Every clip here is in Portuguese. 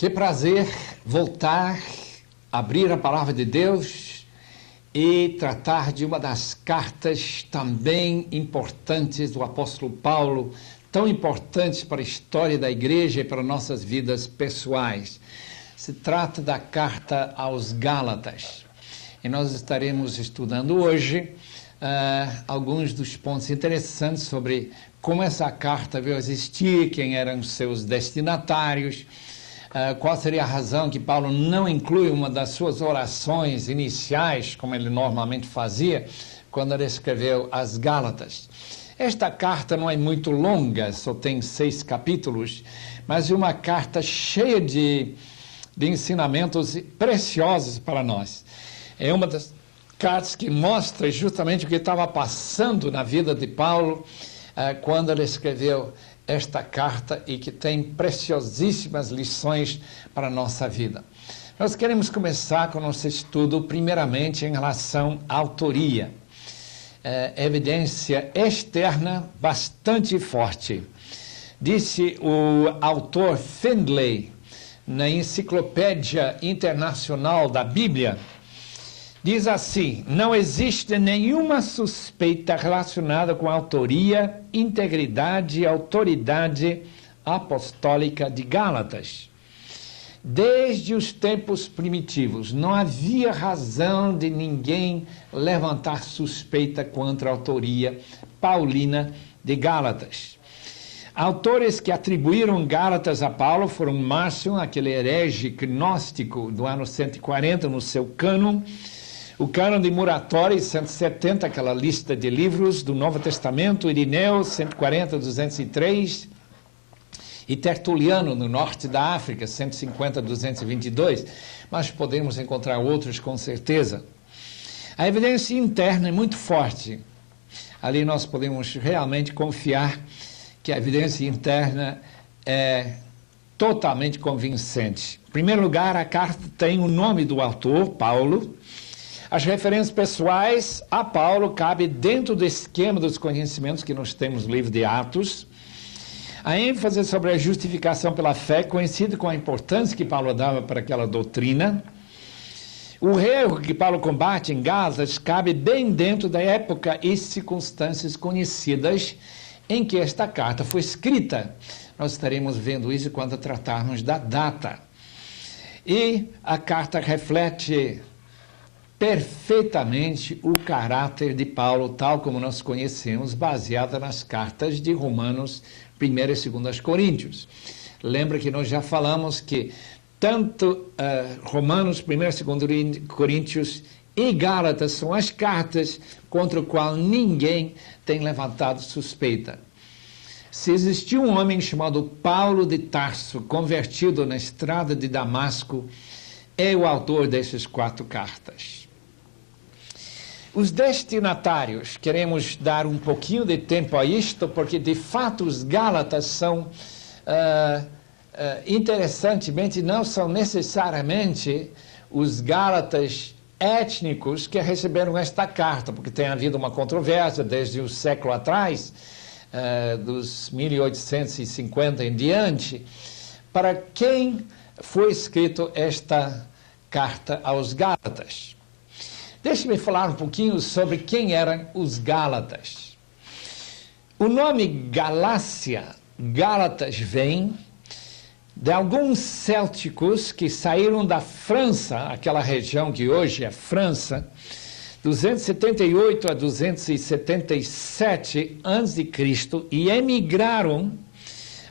Que prazer voltar, abrir a palavra de Deus e tratar de uma das cartas também importantes do apóstolo Paulo, tão importantes para a história da igreja e para nossas vidas pessoais. Se trata da carta aos Gálatas. E nós estaremos estudando hoje alguns dos pontos interessantes sobre como essa carta veio a existir, quem eram os seus destinatários, qual seria a razão que Paulo não inclui uma das suas orações iniciais, como ele normalmente fazia, quando ele escreveu as Gálatas. Esta carta não é muito longa, só tem 6 capítulos, mas é uma carta cheia de ensinamentos preciosos para nós. É uma das cartas que mostra justamente o que estava passando na vida de Paulo quando ele escreveu esta carta e que tem preciosíssimas lições para a nossa vida. Nós queremos começar com o nosso estudo primeiramente em relação à autoria. Evidência externa bastante forte. Disse o autor Findlay, na Enciclopédia Internacional da Bíblia, diz assim: não existe nenhuma suspeita relacionada com a autoria, integridade e autoridade apostólica de Gálatas. Desde os tempos primitivos, não havia razão de ninguém levantar suspeita contra a autoria paulina de Gálatas. Autores que atribuíram Gálatas a Paulo foram Márcio, aquele herege gnóstico do ano 140, no seu cânon, o cânon de Muratori, 170, aquela lista de livros do Novo Testamento, Irineu, 140, 203, e Tertuliano, no norte da África, 150, 222, mas podemos encontrar outros com certeza. A evidência interna é muito forte. Ali nós podemos realmente confiar que a evidência interna é totalmente convincente. Em primeiro lugar, a carta tem o nome do autor, Paulo. As referências pessoais a Paulo cabem dentro do esquema dos conhecimentos que nós temos no livro de Atos. A ênfase sobre a justificação pela fé, coincide com a importância que Paulo dava para aquela doutrina. O erro que Paulo combate em Gálatas cabe bem dentro da época e circunstâncias conhecidas em que esta carta foi escrita. Nós estaremos vendo isso quando tratarmos da data. E a carta reflete perfeitamente o caráter de Paulo, tal como nós conhecemos, baseada nas cartas de Romanos, 1 e 2 Coríntios. Lembra que nós já falamos que tanto Romanos, 1 e 2 Coríntios e Gálatas são as cartas contra o qual ninguém tem levantado suspeita. Se existiu um homem chamado Paulo de Tarso, convertido na estrada de Damasco, é o autor dessas 4 cartas. Os destinatários, queremos dar um pouquinho de tempo a isto, porque de fato os Gálatas são, interessantemente, não são necessariamente os Gálatas étnicos que receberam esta carta, porque tem havido uma controvérsia desde o século atrás, dos 1850 em diante, para quem foi escrito esta carta aos Gálatas. Deixe-me falar um pouquinho sobre quem eram os Gálatas. O nome Galácia, Gálatas, vem de alguns célticos que saíram da França, aquela região que hoje é França, 278 a 277 a.C., e emigraram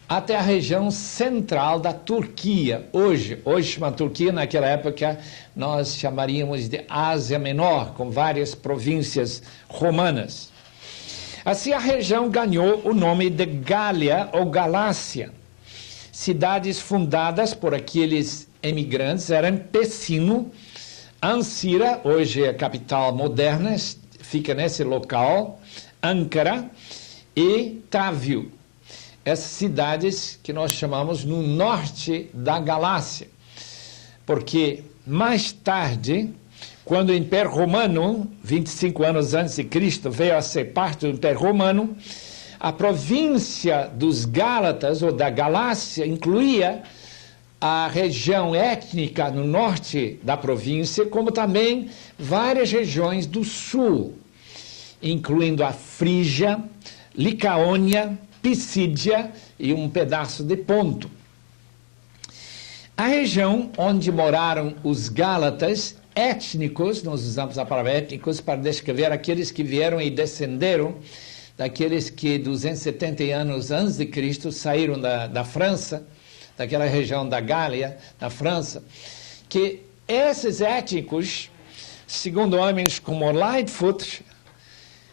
até a região central da Turquia. Hoje chama Turquia, naquela época nós chamaríamos de Ásia Menor, com várias províncias romanas. Assim a região ganhou o nome de Gália ou Galácia. Cidades fundadas por aqueles emigrantes eram Pessino, Ancira, hoje é a capital moderna, fica nesse local, Ankara e Tável. Essas cidades que nós chamamos no norte da Galácia, porque mais tarde, quando o Império Romano, 25 anos antes de Cristo, veio a ser parte do Império Romano, a província dos Gálatas, ou da Galácia, incluía a região étnica no norte da província, como também várias regiões do sul, incluindo a Frígia, Licaônia, Pisídia e um pedaço de Ponto. A região onde moraram os gálatas étnicos, nós usamos a palavra étnicos para descrever aqueles que vieram e descenderam daqueles que 270 anos antes de Cristo saíram da França, daquela região da Gália, da França, que esses étnicos, segundo homens como Lightfoot,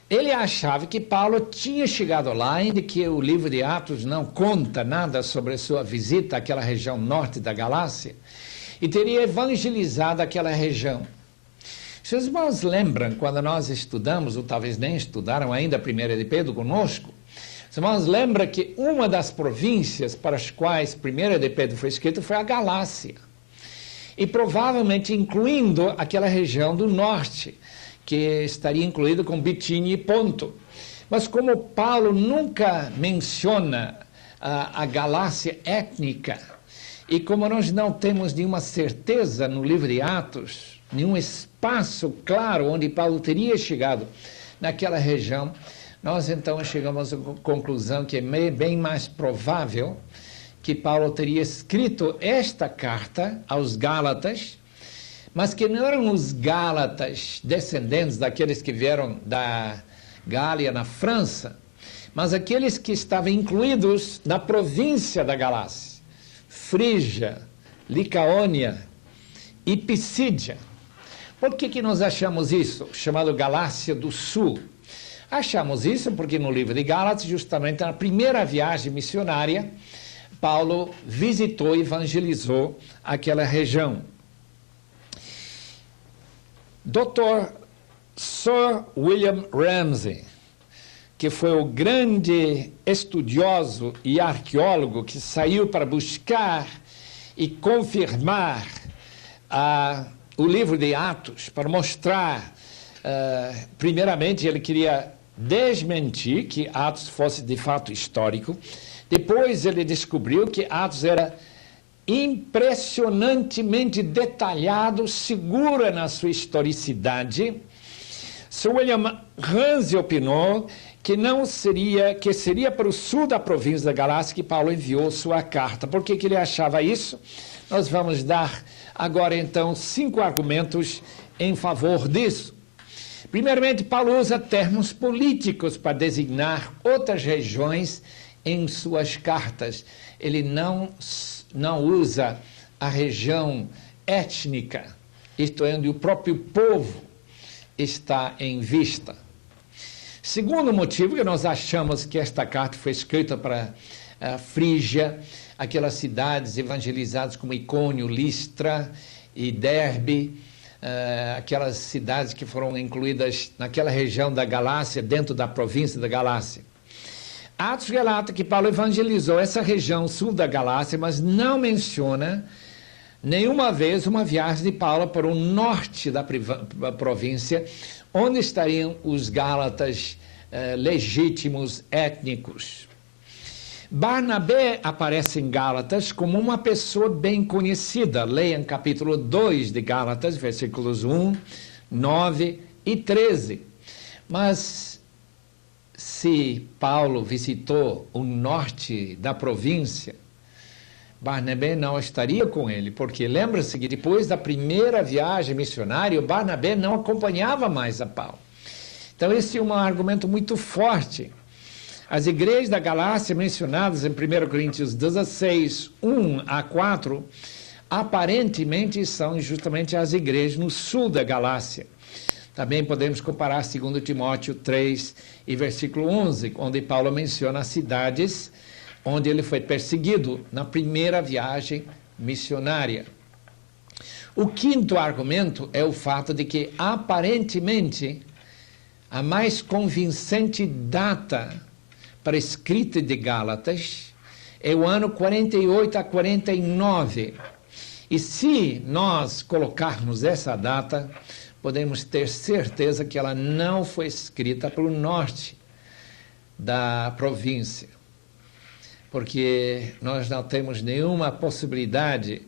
ele achava que Paulo tinha chegado lá, ainda que o livro de Atos não conta nada sobre sua visita àquela região norte da Galácia, e teria evangelizado aquela região. Se os irmãos lembram, quando nós estudamos, ou talvez nem estudaram ainda a 1 de Pedro conosco, os irmãos lembram que uma das províncias para as quais 1 de Pedro foi escrito foi a Galácia. E provavelmente incluindo aquela região do norte, que estaria incluído com Bitínia e Ponto. Mas como Paulo nunca menciona a Galácia étnica, e como nós não temos nenhuma certeza no livro de Atos, nenhum espaço claro onde Paulo teria chegado naquela região, nós então chegamos à conclusão que é bem mais provável que Paulo teria escrito esta carta aos Gálatas, mas que não eram os Gálatas descendentes daqueles que vieram da Gália, na França, mas aqueles que estavam incluídos na província da Galácia, Frígia, Licaônia e Pisídia. Por que nós achamos isso, chamado Galácia do Sul? Achamos isso porque no livro de Gálatas, justamente na primeira viagem missionária, Paulo visitou e evangelizou aquela região. Dr. Sir William Ramsay, que foi o grande estudioso e arqueólogo que saiu para buscar e confirmar o livro de Atos, para mostrar, primeiramente, ele queria desmentir que Atos fosse de fato histórico. Depois ele descobriu que Atos era impressionantemente detalhado, segura na sua historicidade. Sir William Ramsay opinou que seria para o sul da província da Galácia que Paulo enviou sua carta. Por que ele achava isso? Nós vamos dar agora então 5 argumentos em favor disso. Primeiramente, Paulo usa termos políticos para designar outras regiões em suas cartas. Ele não usa a região étnica, isto é, onde o próprio povo está em vista. Segundo motivo que nós achamos que esta carta foi escrita para a Frígia, aquelas cidades evangelizadas como Icônio, Listra e Derbe, aquelas cidades que foram incluídas naquela região da Galácia, dentro da província da Galácia. Atos relata que Paulo evangelizou essa região sul da Galácia, mas não menciona nenhuma vez uma viagem de Paulo para o norte da província, onde estariam os gálatas legítimos étnicos. Barnabé aparece em Gálatas como uma pessoa bem conhecida. Leiam capítulo 2 de Gálatas, versículos 1, 9 e 13. Mas se Paulo visitou o norte da província, Barnabé não estaria com ele, porque lembra-se que depois da primeira viagem missionária, Barnabé não acompanhava mais a Paulo. Então esse é um argumento muito forte. As igrejas da Galácia mencionadas em 1 Coríntios 16, 1 a 4, aparentemente são justamente as igrejas no sul da Galácia. Também podemos comparar 2 Timóteo 3 e versículo 11, onde Paulo menciona as cidades onde ele foi perseguido na primeira viagem missionária. O quinto argumento é o fato de que, aparentemente, a mais convincente data para a escrita de Gálatas é o ano 48 a 49. E se nós colocarmos essa data, podemos ter certeza que ela não foi escrita para o norte da província. porque nós não temos nenhuma possibilidade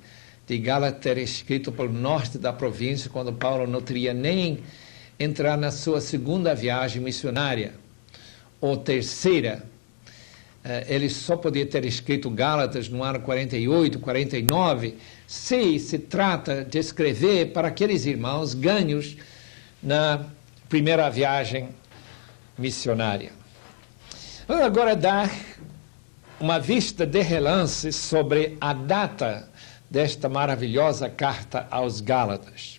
de Gálatas ter escrito pelo norte da província, quando Paulo não teria nem entrar na sua segunda viagem missionária, ou terceira. Ele só podia ter escrito Gálatas no ano 48, 49, se trata de escrever para aqueles irmãos ganhos na primeira viagem missionária. Vamos agora dar uma vista de relance sobre a data desta maravilhosa carta aos Gálatas.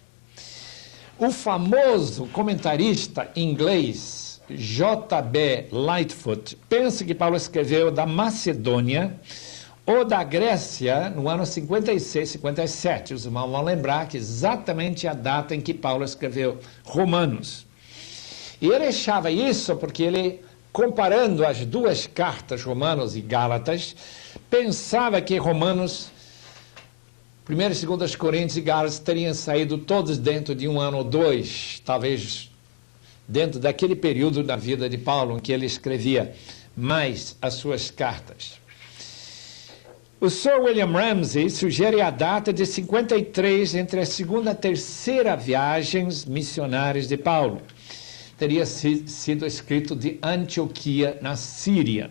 O famoso comentarista inglês J.B. Lightfoot pensa que Paulo escreveu da Macedônia ou da Grécia no ano 56, 57. Os irmãos vão lembrar que exatamente a data em que Paulo escreveu Romanos. E ele achava isso porque ele, comparando as duas cartas, Romanos e Gálatas, pensava que Romanos, 1 e 2 Coríntios e Gálatas teriam saído todos dentro de um ano ou dois, talvez dentro daquele período da vida de Paulo em que ele escrevia mais as suas cartas. O Sir William Ramsay sugere a data de 53 entre a segunda e terceira viagens missionárias de Paulo. Teria sido escrito de Antioquia, na Síria.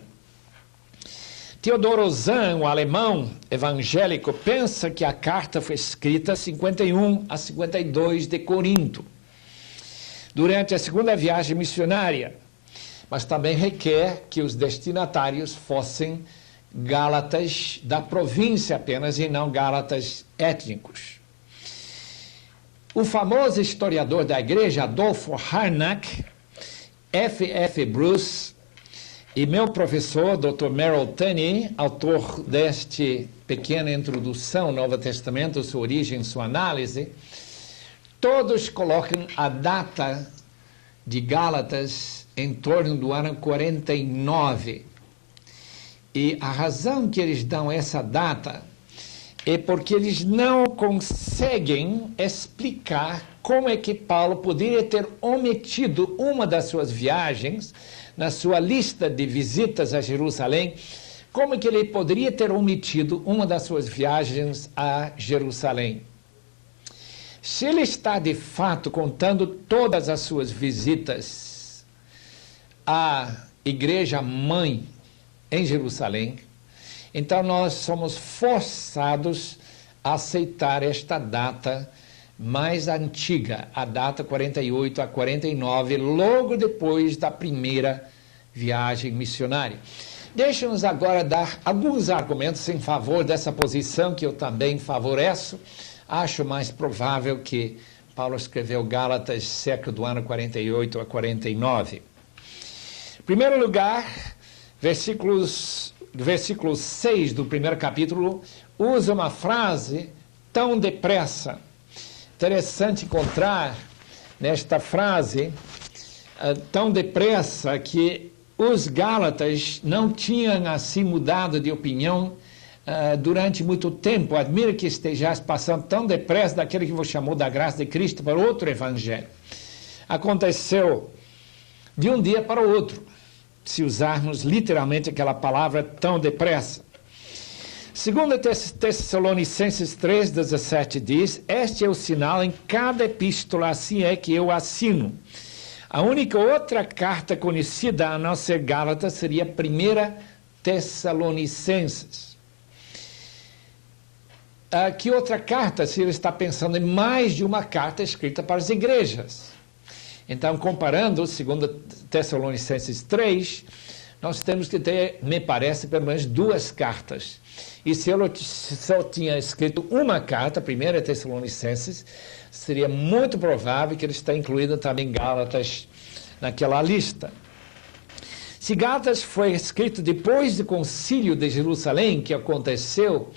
Theodor Ozan, um alemão evangélico, pensa que a carta foi escrita 51 a 52 de Corinto, durante a segunda viagem missionária, mas também requer que os destinatários fossem gálatas da província apenas e não gálatas étnicos. O famoso historiador da igreja, Adolfo Harnack, F.F. Bruce, e meu professor, Dr. Merrill Tenney, autor deste pequena introdução ao Novo Testamento, sua origem, sua análise, todos colocam a data de Gálatas em torno do ano 49. E a razão que eles dão essa data é porque eles não conseguem explicar como é que Paulo poderia ter omitido uma das suas viagens na sua lista de visitas a Jerusalém. Como é que ele poderia ter omitido uma das suas viagens a Jerusalém? Se ele está, de fato, contando todas as suas visitas à igreja-mãe em Jerusalém, então nós somos forçados a aceitar esta data mais antiga, a data 48 a 49, logo depois da primeira viagem missionária. Deixa-nos agora dar alguns argumentos em favor dessa posição, que eu também favoreço. Acho mais provável que Paulo escreveu Gálatas cerca do ano 48 a 49. Em primeiro lugar, versículo 6 do primeiro capítulo usa uma frase tão depressa. Interessante encontrar nesta frase tão depressa que os Gálatas não tinham assim mudado de opinião durante muito tempo. Admira que estejais passando tão depressa daquele que vos chamou da graça de Cristo para outro evangelho. Aconteceu de um dia para o outro, se usarmos literalmente aquela palavra tão depressa. Segundo Tessalonicenses 3,17 diz: este é o sinal em cada epístola, assim é que eu assino. A única outra carta conhecida a não ser Gálatas seria a 1 Tessalonicenses. Que outra carta, se ele está pensando em mais de uma carta escrita para as igrejas? Então, comparando, segundo Tessalonicenses 3, nós temos que ter, me parece, pelo menos duas cartas. E se ele só tinha escrito uma carta, 1 Tessalonicenses, seria muito provável que ele está incluído também Gálatas naquela lista. Se Gálatas foi escrito depois do concílio de Jerusalém, que aconteceu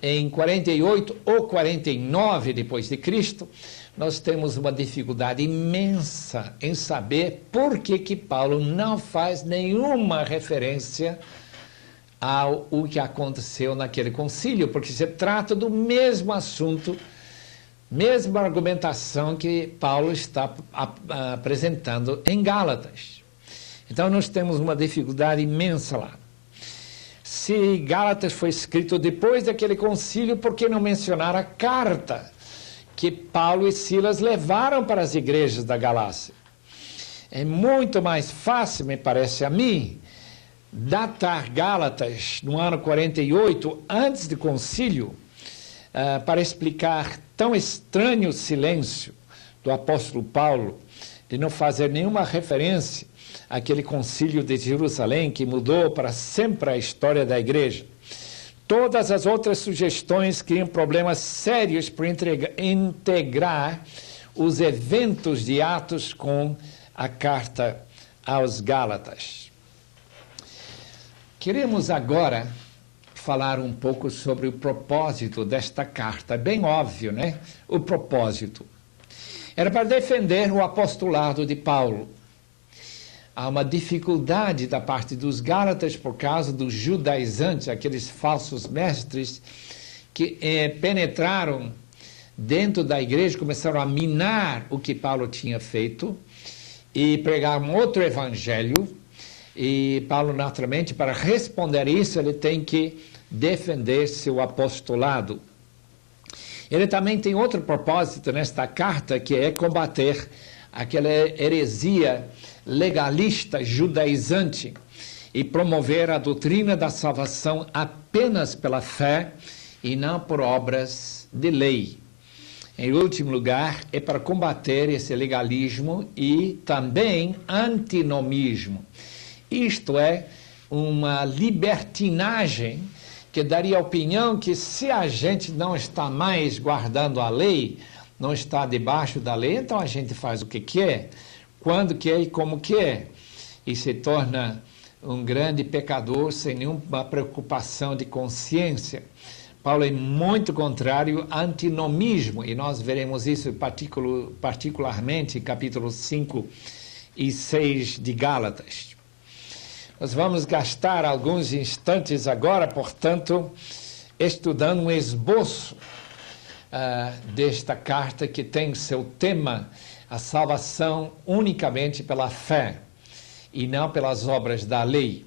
em 48 ou 49 depois de Cristo, nós temos uma dificuldade imensa em saber por que Paulo não faz nenhuma referência ao que aconteceu naquele concílio, porque se trata do mesmo assunto, mesma argumentação que Paulo está apresentando em Gálatas. Então nós temos uma dificuldade imensa lá. se Gálatas foi escrito depois daquele concílio, por que não mencionar a carta que Paulo e Silas levaram para as igrejas da Galácia? É muito mais fácil, me parece a mim, datar Gálatas no ano 48, antes do concílio, para explicar tão estranho silêncio do apóstolo Paulo, de não fazer nenhuma referência àquele concílio de Jerusalém que mudou para sempre a história da igreja. Todas as outras sugestões criam problemas sérios para integrar os eventos de Atos com a carta aos Gálatas. Queremos agora falar um pouco sobre o propósito desta carta. É bem óbvio, né? O propósito era para defender o apostolado de Paulo. Há uma dificuldade da parte dos Gálatas por causa dos judaizantes, aqueles falsos mestres que penetraram dentro da igreja, começaram a minar o que Paulo tinha feito e pregaram outro evangelho. E Paulo, naturalmente, para responder isso, ele tem que defender seu apostolado. Ele também tem outro propósito nesta carta, que é combater aquela heresia legalista judaizante e promover a doutrina da salvação apenas pela fé e não por obras de lei. Em último lugar, é para combater esse legalismo e também antinomismo. Isto é, uma libertinagem que daria a opinião que se a gente não está mais guardando a lei, não está debaixo da lei, então a gente faz o que quer, quando quer e como quer, e se torna um grande pecador sem nenhuma preocupação de consciência. Paulo é muito contrário ao antinomismo, e nós veremos isso particularmente em capítulos 5 e 6 de Gálatas. Nós vamos gastar alguns instantes agora, portanto, estudando um esboço desta carta que tem seu tema a salvação unicamente pela fé e não pelas obras da lei.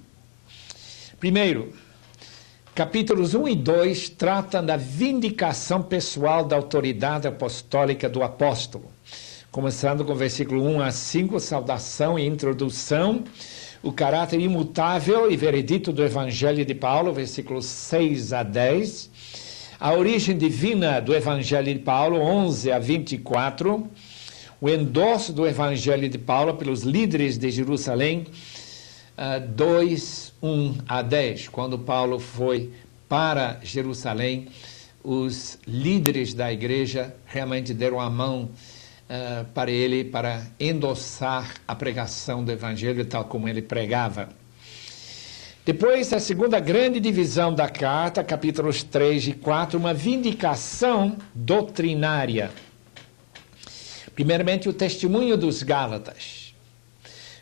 Primeiro, capítulos 1 e 2 tratam da vindicação pessoal da autoridade apostólica do apóstolo. Começando com o versículo 1 a 5, saudação e introdução, o caráter imutável e veredito do Evangelho de Paulo, versículos 6 a 10, a origem divina do Evangelho de Paulo, 11 a 24, o endosso do Evangelho de Paulo pelos líderes de Jerusalém, 2, 1 a 10. Quando Paulo foi para Jerusalém, os líderes da igreja realmente deram a mão para ele, para endossar a pregação do Evangelho tal como ele pregava. Depois, a segunda grande divisão da carta, capítulos 3 e 4, uma vindicação doutrinária. Primeiramente, o testemunho dos Gálatas.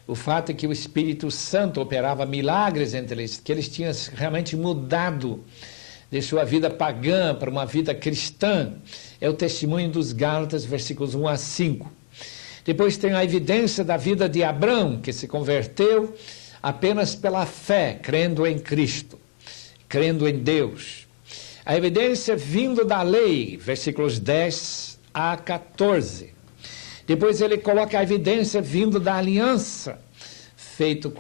O fato é que o Espírito Santo operava milagres entre eles, que eles tinham realmente mudado de sua vida pagã para uma vida cristã. É o testemunho dos Gálatas, versículos 1 a 5. Depois tem a evidência da vida de Abrão, que se converteu apenas pela fé, crendo em Cristo, crendo em Deus. A evidência vindo da lei, versículos 10 a 14. Depois ele coloca a evidência vindo da aliança, feito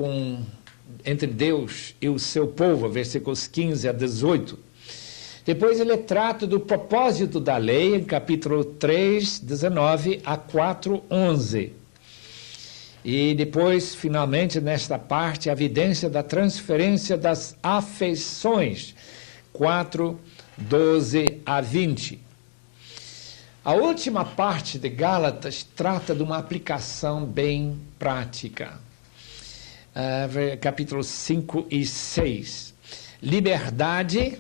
entre Deus e o seu povo, versículos 15 a 18. Depois ele trata do propósito da lei, em capítulo 3, 19 a 4, 11. E depois, finalmente, nesta parte, a evidência da transferência das afeições, 4, 12 a 20. A última parte de Gálatas trata de uma aplicação bem prática. Capítulos 5 e 6. Liberdade,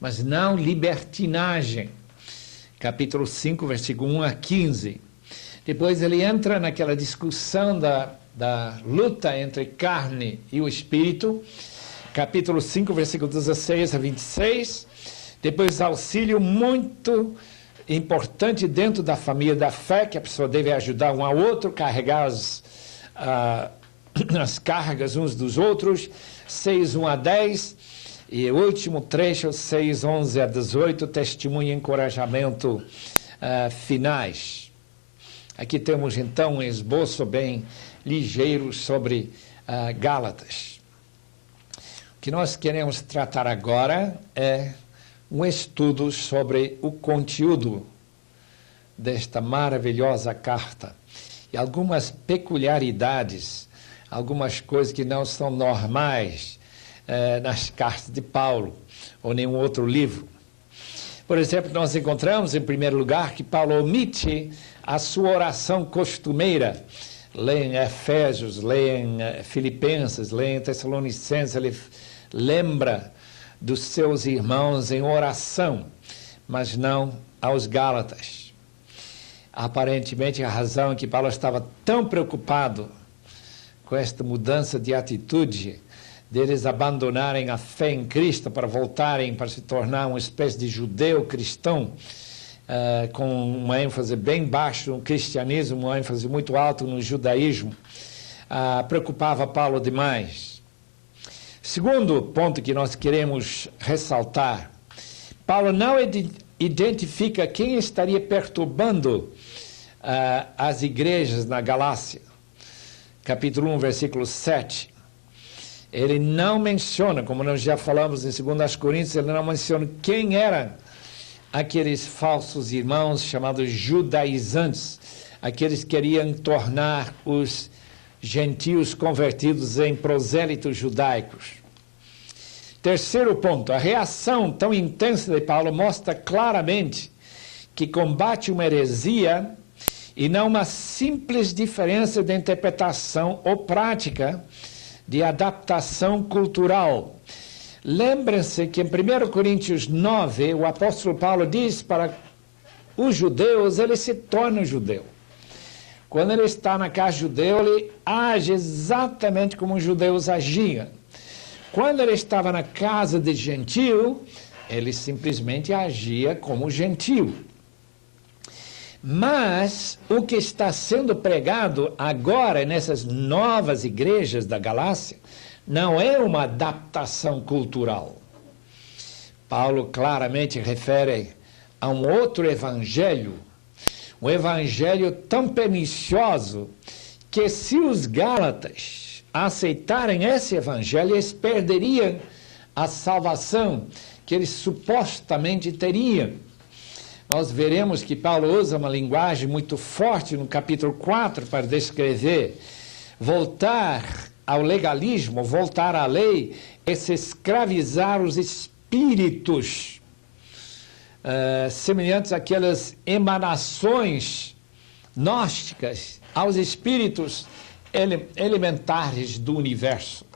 mas não libertinagem. Capítulo 5, versículo 1 a 15. Depois ele entra naquela discussão da luta entre carne e o espírito. Capítulo 5, versículo 16 a 26. Depois auxílio muito importante dentro da família da fé, que a pessoa deve ajudar um ao outro, carregar as cargas uns dos outros. 6, 1 a 10. E o último trecho, 6, 11 a 18, testemunho e encorajamento finais. Aqui temos, então, um esboço bem ligeiro sobre Gálatas. O que nós queremos tratar agora é um estudo sobre o conteúdo desta maravilhosa carta e algumas peculiaridades, algumas coisas que não são normais nas cartas de Paulo ou nenhum outro livro. Por exemplo, nós encontramos, em primeiro lugar, que Paulo omite a sua oração costumeira. Lê em Efésios, lê em Filipenses, lê em Tessalonicenses, ele lembra dos seus irmãos em oração, mas não aos Gálatas. Aparentemente, a razão é que Paulo estava tão preocupado com esta mudança de atitude, deles abandonarem a fé em Cristo para voltarem para se tornar uma espécie de judeu cristão, com uma ênfase bem baixa no cristianismo, uma ênfase muito alta no judaísmo, preocupava Paulo demais. Segundo ponto que nós queremos ressaltar, Paulo não identifica quem estaria perturbando as igrejas na Galácia. Capítulo 1, versículo 7. Ele não menciona, como nós já falamos em 2 Coríntios, ele não menciona quem eram aqueles falsos irmãos chamados judaizantes, aqueles que queriam tornar os gentios convertidos em prosélitos judaicos. Terceiro ponto, a reação tão intensa de Paulo mostra claramente que combate uma heresia e não uma simples diferença de interpretação ou prática de adaptação cultural. Lembrem-se que em 1 Coríntios 9, o apóstolo Paulo diz para os judeus, ele se torna judeu. Quando ele está na casa judeu, ele age exatamente como os judeus agiam. Quando ele estava na casa de gentio, ele simplesmente agia como gentio. Mas o que está sendo pregado agora nessas novas igrejas da Galácia não é uma adaptação cultural. Paulo claramente refere a um outro evangelho, um evangelho tão pernicioso que se os Gálatas aceitarem esse evangelho, eles perderiam a salvação que eles supostamente teriam. Nós veremos que Paulo usa uma linguagem muito forte no capítulo 4 para descrever voltar ao legalismo, voltar à lei, é se escravizar os espíritos, semelhantes àquelas emanações gnósticas, aos espíritos elementares do universo.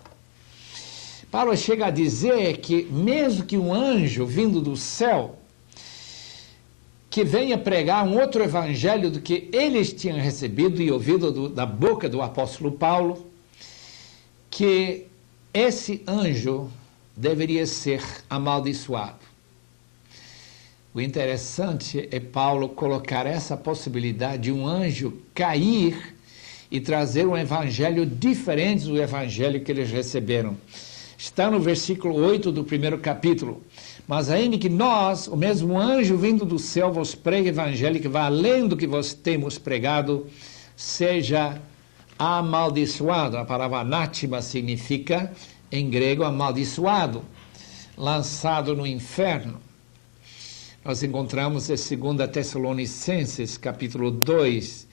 Paulo chega a dizer que mesmo que um anjo vindo do céu que venha pregar um outro evangelho do que eles tinham recebido e ouvido da boca do apóstolo Paulo, que esse anjo deveria ser amaldiçoado. O interessante é Paulo colocar essa possibilidade de um anjo cair e trazer um evangelho diferente do evangelho que eles receberam. Está no versículo 8 do primeiro capítulo. Mas ainda que nós, o mesmo anjo vindo do céu, vos pregue evangelho que vai além do que vos temos pregado, seja amaldiçoado. A palavra anátema significa, em grego, amaldiçoado, lançado no inferno. Nós encontramos em 2 Tessalonicenses, capítulo 2,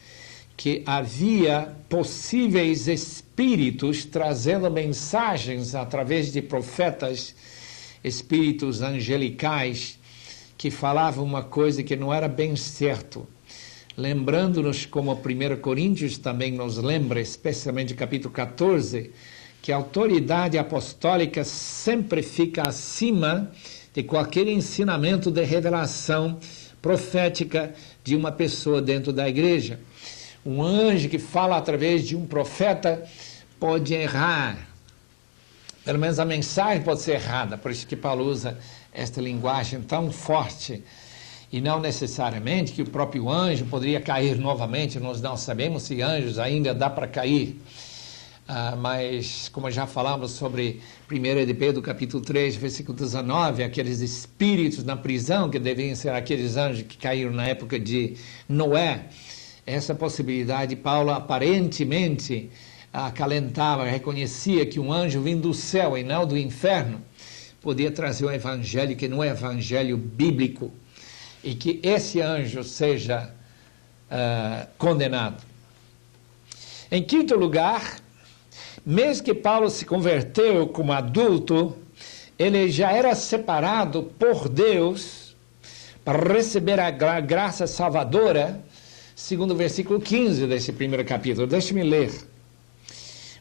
que havia possíveis espíritos trazendo mensagens através de profetas, espíritos angelicais, que falavam uma coisa que não era bem certo. Lembrando-nos, como 1 Coríntios também nos lembra, especialmente capítulo 14, que a autoridade apostólica sempre fica acima de qualquer ensinamento de revelação profética de uma pessoa dentro da igreja. Um anjo que fala através de um profeta pode errar. Pelo menos a mensagem pode ser errada, por isso que Paulo usa esta linguagem tão forte. E não necessariamente que o próprio anjo poderia cair novamente, nós não sabemos se anjos ainda dá para cair. mas como já falamos sobre 1 de Pedro, capítulo 3, versículo 19, aqueles espíritos na prisão, que deviam ser aqueles anjos que caíram na época de Noé, essa possibilidade, Paulo aparentemente acalentava, reconhecia que um anjo vindo do céu e não do inferno podia trazer um evangelho que não é evangelho bíblico e que esse anjo seja condenado. Em quinto lugar, mesmo que Paulo se converteu como adulto, ele já era separado por Deus para receber a graça salvadora, segundo o versículo 15 desse primeiro capítulo. Deixe-me ler.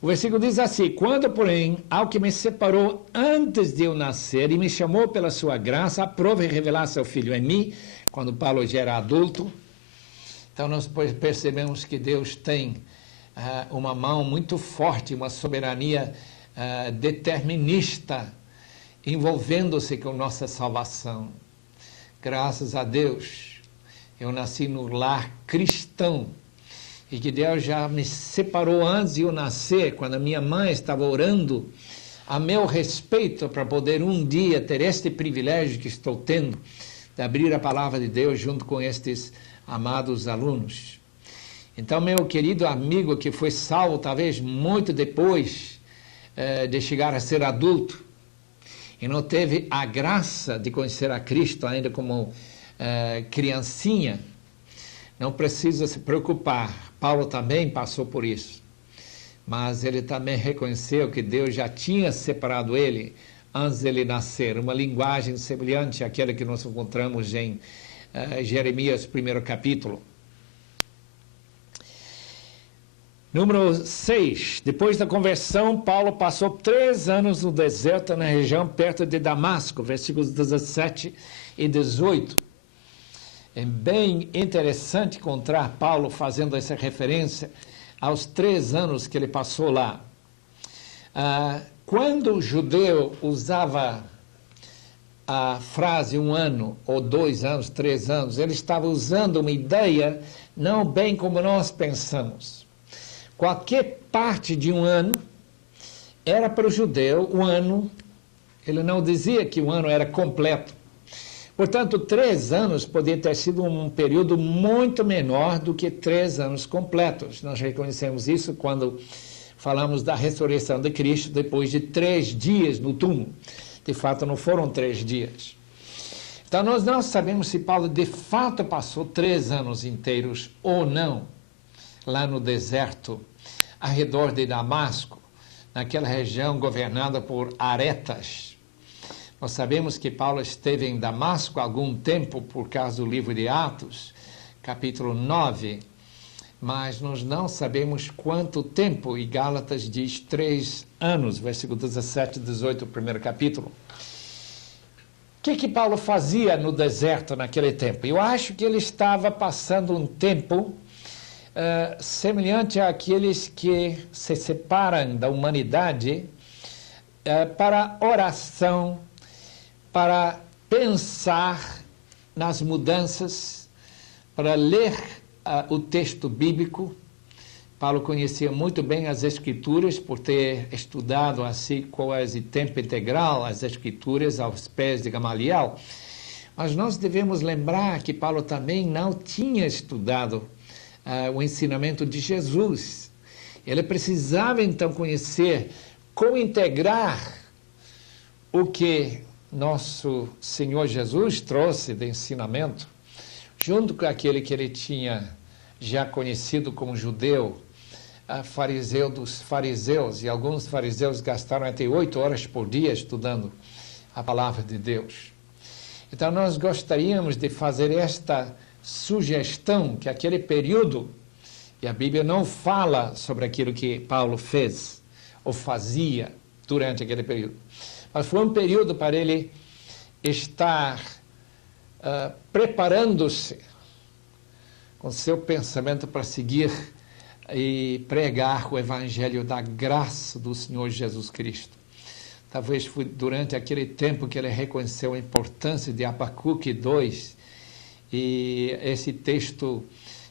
O versículo diz assim: quando, porém, ao que me separou antes de eu nascer e me chamou pela sua graça, aprove revelar seu Filho em mim, quando Paulo já era adulto. Então nós percebemos que Deus tem uma mão muito forte, uma soberania determinista, envolvendo-se com nossa salvação. Graças a Deus, eu nasci no lar cristão, e que Deus já me separou antes de eu nascer, quando a minha mãe estava orando a meu respeito, para poder um dia ter este privilégio que estou tendo, de abrir a palavra de Deus junto com estes amados alunos. Então, meu querido amigo que foi salvo talvez muito depois de chegar a ser adulto, e não teve a graça de conhecer a Cristo ainda como criancinha, não precisa se preocupar. Paulo também passou por isso, mas ele também reconheceu que Deus já tinha separado ele antes de ele nascer, uma linguagem semelhante àquela que nós encontramos em Jeremias, primeiro capítulo. Número 6. Depois da conversão, Paulo passou 3 anos no deserto, na região perto de Damasco, versículos 17 e 18. É bem interessante encontrar Paulo fazendo essa referência aos 3 anos que ele passou lá. Quando o judeu usava a frase 1 ano, ou 2 anos, 3 anos, ele estava usando uma ideia não bem como nós pensamos. Qualquer parte de 1 ano era para o judeu 1 ano, ele não dizia que 1 ano era completo. Portanto, 3 anos podia ter sido um período muito menor do que 3 anos completos. Nós reconhecemos isso quando falamos da ressurreição de Cristo depois de 3 dias no túmulo. De fato, não foram 3 dias. Então, nós não sabemos se Paulo de fato passou 3 anos inteiros ou não, lá no deserto, ao redor de Damasco, naquela região governada por Aretas. Nós sabemos que Paulo esteve em Damasco há algum tempo por causa do livro de Atos, capítulo 9, mas nós não sabemos quanto tempo, e Gálatas diz 3 anos, versículo 17 e 18, o primeiro capítulo. O que Paulo fazia no deserto naquele tempo? Eu acho que ele estava passando um tempo semelhante àqueles que se separam da humanidade para oração, para pensar nas mudanças, para ler o texto bíblico. Paulo conhecia muito bem as Escrituras, por ter estudado assim quase tempo integral as Escrituras aos pés de Gamaliel. Mas nós devemos lembrar que Paulo também não tinha estudado o ensinamento de Jesus. Ele precisava então conhecer como integrar o que nosso Senhor Jesus trouxe de ensinamento, junto com aquele que ele tinha já conhecido como judeu, fariseu dos fariseus, e alguns fariseus gastaram até 8 horas por dia estudando a palavra de Deus. Então nós gostaríamos de fazer esta sugestão, que aquele período, e a Bíblia não fala sobre aquilo que Paulo fez ou fazia durante aquele período, mas foi um período para ele estar preparando-se com seu pensamento para seguir e pregar o evangelho da graça do Senhor Jesus Cristo. Talvez foi durante aquele tempo que ele reconheceu a importância de Abacuque 2 e esse texto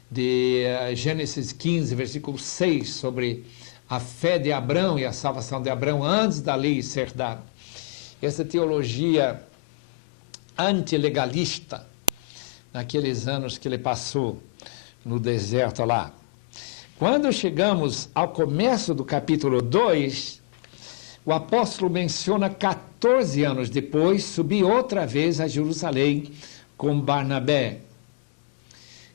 de Gênesis 15, versículo 6, sobre a fé de Abraão e a salvação de Abraão antes da lei ser dada. Essa teologia antilegalista, naqueles anos que ele passou no deserto lá. Quando chegamos ao começo do capítulo 2, o apóstolo menciona 14 anos depois, subir outra vez a Jerusalém com Barnabé.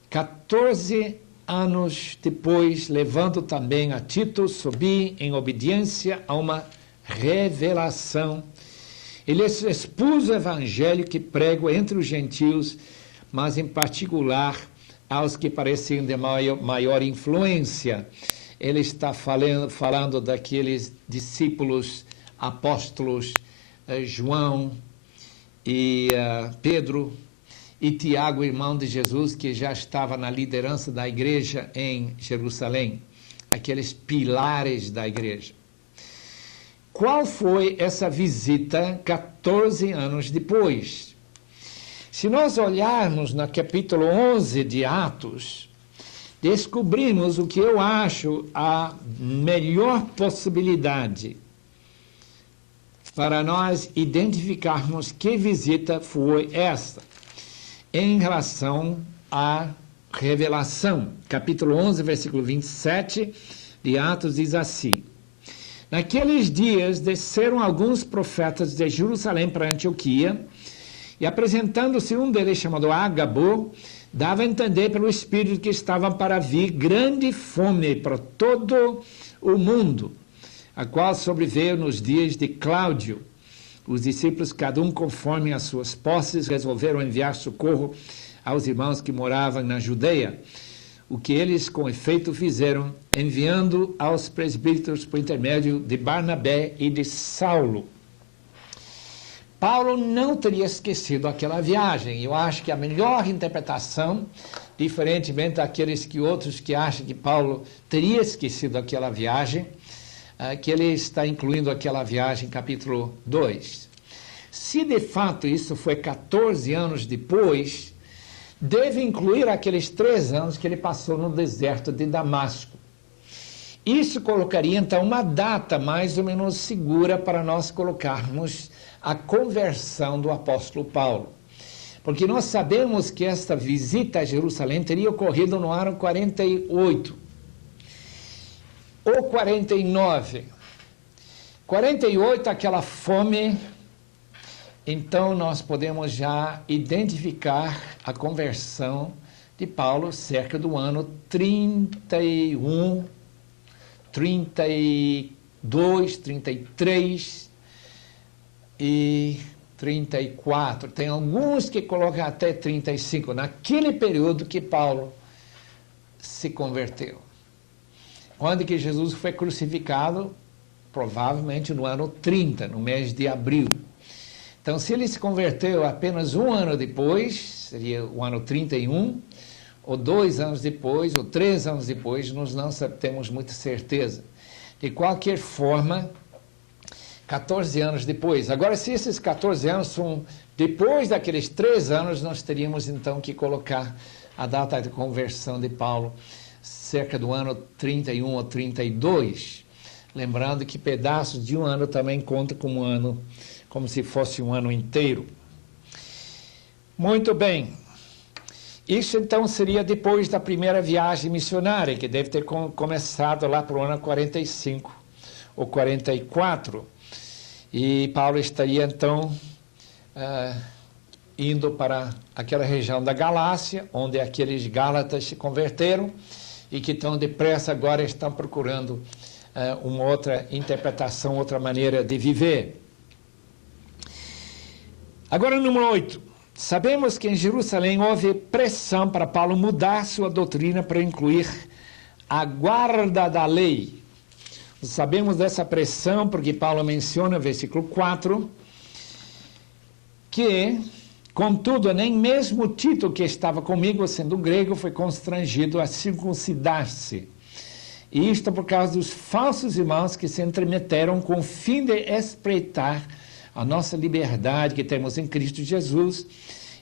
14 anos depois, levando também a Tito, subi em obediência a uma revelação. Ele expôs o evangelho que prego entre os gentios, mas em particular aos que pareciam de maior influência. Ele está falando daqueles discípulos, apóstolos, João e Pedro e Tiago, irmão de Jesus, que já estava na liderança da igreja em Jerusalém, aqueles pilares da igreja. Qual foi essa visita 14 anos depois? Se nós olharmos no capítulo 11 de Atos, descobrimos o que eu acho a melhor possibilidade para nós identificarmos que visita foi esta, em relação à revelação. Capítulo 11, versículo 27 de Atos diz assim: Naqueles dias desceram alguns profetas de Jerusalém para Antioquia, e apresentando-se um deles, chamado Ágabo, dava a entender pelo Espírito que estava para vir grande fome para todo o mundo, a qual sobreveio nos dias de Cláudio. Os discípulos, cada um conforme as suas posses, resolveram enviar socorro aos irmãos que moravam na Judeia, o que eles com efeito fizeram, enviando aos presbíteros por intermédio de Barnabé e de Saulo. Paulo não teria esquecido aquela viagem. Eu acho que a melhor interpretação, diferentemente daqueles que outros que acham que Paulo teria esquecido aquela viagem, que ele está incluindo aquela viagem, capítulo 2. Se de fato isso foi 14 anos depois, deve incluir aqueles 3 anos que ele passou no deserto de Damasco. Isso colocaria então uma data mais ou menos segura para nós colocarmos a conversão do apóstolo Paulo. Porque nós sabemos que esta visita a Jerusalém teria ocorrido no ano 48 ou 49. 48, aquela fome. Então nós podemos já identificar a conversão de Paulo cerca do ano 31, 32, 33 e 34. Tem alguns que colocam até 35, naquele período que Paulo se converteu. Quando que Jesus foi crucificado? Provavelmente no ano 30, no mês de abril. Então, se ele se converteu apenas um ano depois, seria o ano 31, ou 2 anos depois, ou 3 anos depois, nós não temos muita certeza. De qualquer forma, 14 anos depois. Agora, se esses 14 anos são depois daqueles 3 anos, nós teríamos então que colocar a data de conversão de Paulo cerca do ano 31 ou 32. Lembrando que pedaços de um ano também conta como ano, como se fosse um ano inteiro. Muito bem. Isso então seria depois da primeira viagem missionária, que deve ter começado lá para o ano 45 ou 44. E Paulo estaria então indo para aquela região da Galácia, onde aqueles gálatas se converteram e que tão depressa agora estão procurando uma outra interpretação, outra maneira de viver. Agora, número 8. Sabemos que em Jerusalém houve pressão para Paulo mudar sua doutrina para incluir a guarda da lei. Sabemos dessa pressão porque Paulo menciona no versículo 4 que, contudo, nem mesmo Tito, que estava comigo, sendo grego, foi constrangido a circuncidar-se. E isto por causa dos falsos irmãos que se entremeteram com o fim de espreitar a nossa liberdade que temos em Cristo Jesus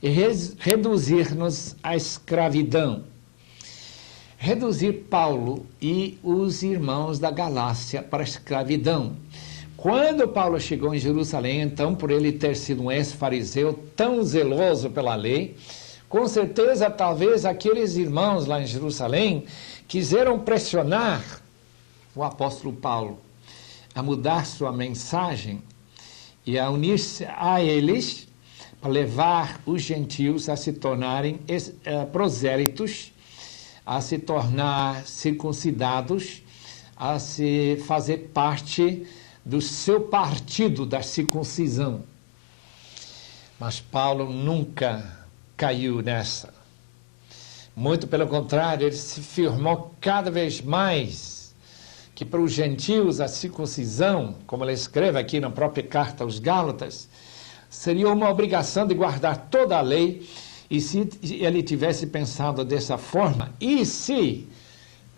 e reduzir-nos à escravidão. reduzir Paulo e os irmãos da Galácia para a escravidão. Quando Paulo chegou em Jerusalém, então, por ele ter sido um ex-fariseu tão zeloso pela lei, com certeza, talvez aqueles irmãos lá em Jerusalém quiseram pressionar o apóstolo Paulo a mudar sua mensagem e a unir-se a eles para levar os gentios a se tornarem prosélitos, a se tornar circuncidados, a se fazer parte do seu partido da circuncisão. Mas Paulo nunca caiu nessa. Muito pelo contrário, ele se firmou cada vez mais que para os gentios a circuncisão, como ele escreve aqui na própria carta aos Gálatas, seria uma obrigação de guardar toda a lei. E se ele tivesse pensado dessa forma, e se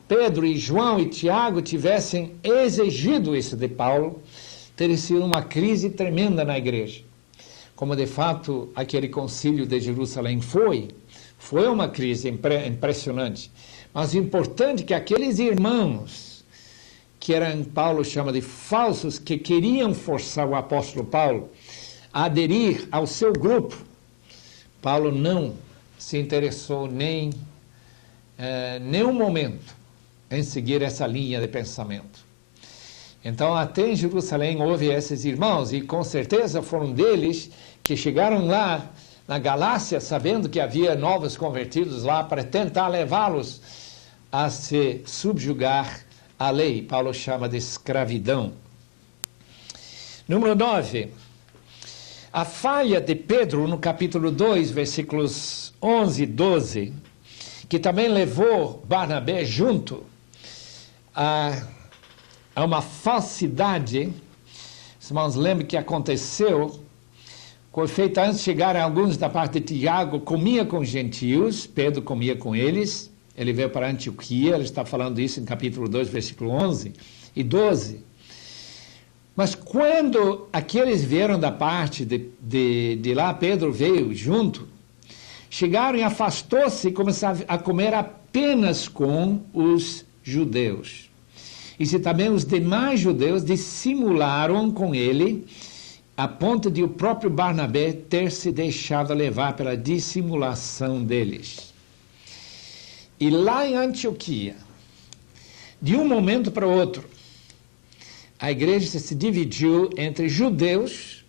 Pedro e João e Tiago tivessem exigido isso de Paulo, teria sido uma crise tremenda na igreja. Como de fato aquele concílio de Jerusalém foi uma crise impressionante. Mas o importante é que aqueles irmãos, que Paulo chama de falsos, que queriam forçar o apóstolo Paulo a aderir ao seu grupo, Paulo não se interessou nem um momento em seguir essa linha de pensamento. Então, até em Jerusalém houve esses irmãos, e com certeza foram deles que chegaram lá na Galácia, sabendo que havia novos convertidos lá, para tentar levá-los a se subjugar à lei. Paulo chama de escravidão. Número 9. A falha de Pedro, no capítulo 2, versículos 11 e 12, que também levou Barnabé junto a uma falsidade. Os irmãos lembram que aconteceu, foi feita antes de chegarem alguns da parte de Tiago, comia com os gentios, Pedro comia com eles, ele veio para Antioquia, ele está falando isso em capítulo 2, versículo 11 e 12. Mas quando aqueles vieram da parte de lá, Pedro veio junto, chegaram e afastou-se e começaram a comer apenas com os judeus. E se também os demais judeus dissimularam com ele, a ponto de o próprio Barnabé ter se deixado levar pela dissimulação deles. E lá em Antioquia, de um momento para o outro, a igreja se dividiu entre judeus,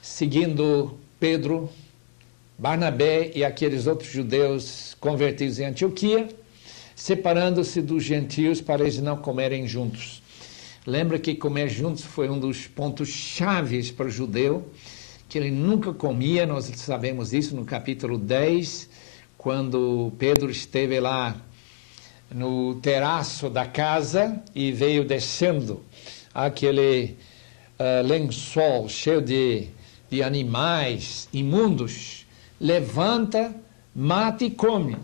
seguindo Pedro, Barnabé e aqueles outros judeus convertidos em Antioquia, separando-se dos gentios para eles não comerem juntos. Lembra que comer juntos foi um dos pontos chaves para o judeu, que ele nunca comia, nós sabemos isso no capítulo 10, quando Pedro esteve lá no terraço da casa e veio descendo aquele lençol cheio de animais imundos, levanta, mata e come,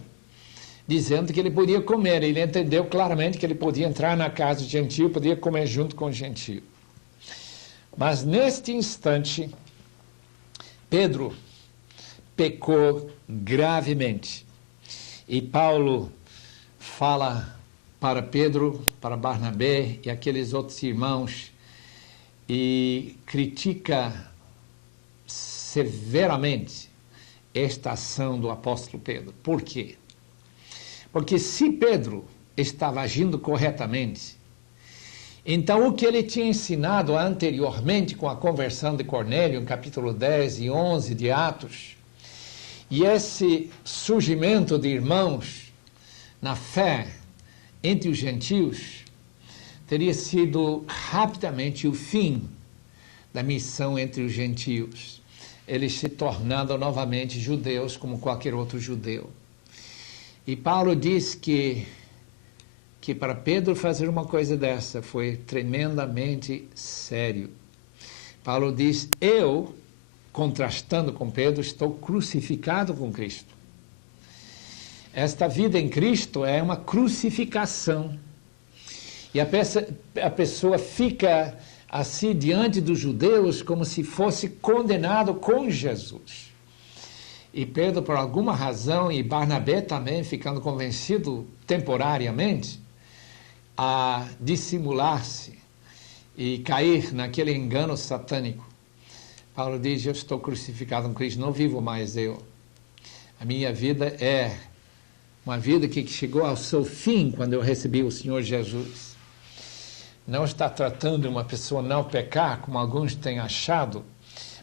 dizendo que ele podia comer. Ele entendeu claramente que ele podia entrar na casa do gentio, podia comer junto com o gentio. Mas neste instante, Pedro pecou gravemente. E Paulo fala para Pedro, para Barnabé e aqueles outros irmãos e critica severamente esta ação do apóstolo Pedro. Por quê? Porque se Pedro estava agindo corretamente, então o que ele tinha ensinado anteriormente com a conversão de Cornélio, em capítulo 10 e 11 de Atos, e esse surgimento de irmãos na fé entre os gentios, teria sido rapidamente o fim da missão entre os gentios, eles se tornando novamente judeus como qualquer outro judeu. E Paulo diz que para Pedro fazer uma coisa dessa foi tremendamente sério. Paulo diz, eu, contrastando com Pedro, estou crucificado com Cristo. Esta vida em Cristo é uma crucificação. E a pessoa fica assim diante dos judeus como se fosse condenado com Jesus. E Pedro, por alguma razão, e Barnabé também, ficando convencido, temporariamente, a dissimular-se e cair naquele engano satânico. Paulo diz: eu estou crucificado com Cristo, não vivo mais eu. A minha vida é uma vida que chegou ao seu fim quando eu recebi o Senhor Jesus. Não está tratando de uma pessoa não pecar, como alguns têm achado,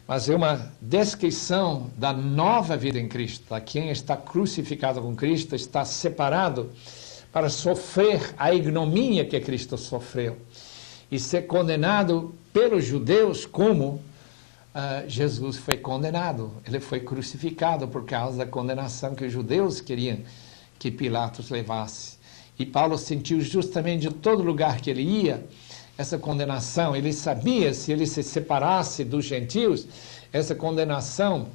mas é uma descrição da nova vida em Cristo. A quem está crucificado com Cristo está separado para sofrer a ignomínia que Cristo sofreu e ser condenado pelos judeus como Jesus foi condenado. Ele foi crucificado por causa da condenação que os judeus queriam que Pilatos levasse. E Paulo sentiu justamente de todo lugar que ele ia essa condenação. Ele sabia, se ele se separasse dos gentios, essa condenação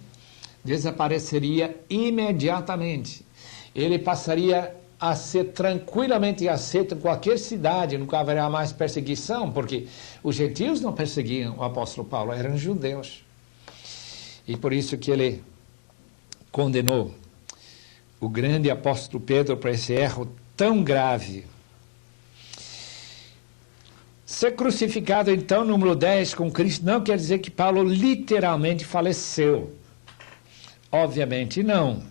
desapareceria imediatamente. Ele passaria a ser tranquilamente aceito em qualquer cidade, nunca haverá mais perseguição, porque os gentios não perseguiam o apóstolo Paulo, eram judeus. E por isso que ele condenou o grande apóstolo Pedro para esse erro tão grave. Ser crucificado, então, número 10, com Cristo, não quer dizer que Paulo literalmente faleceu. Obviamente não.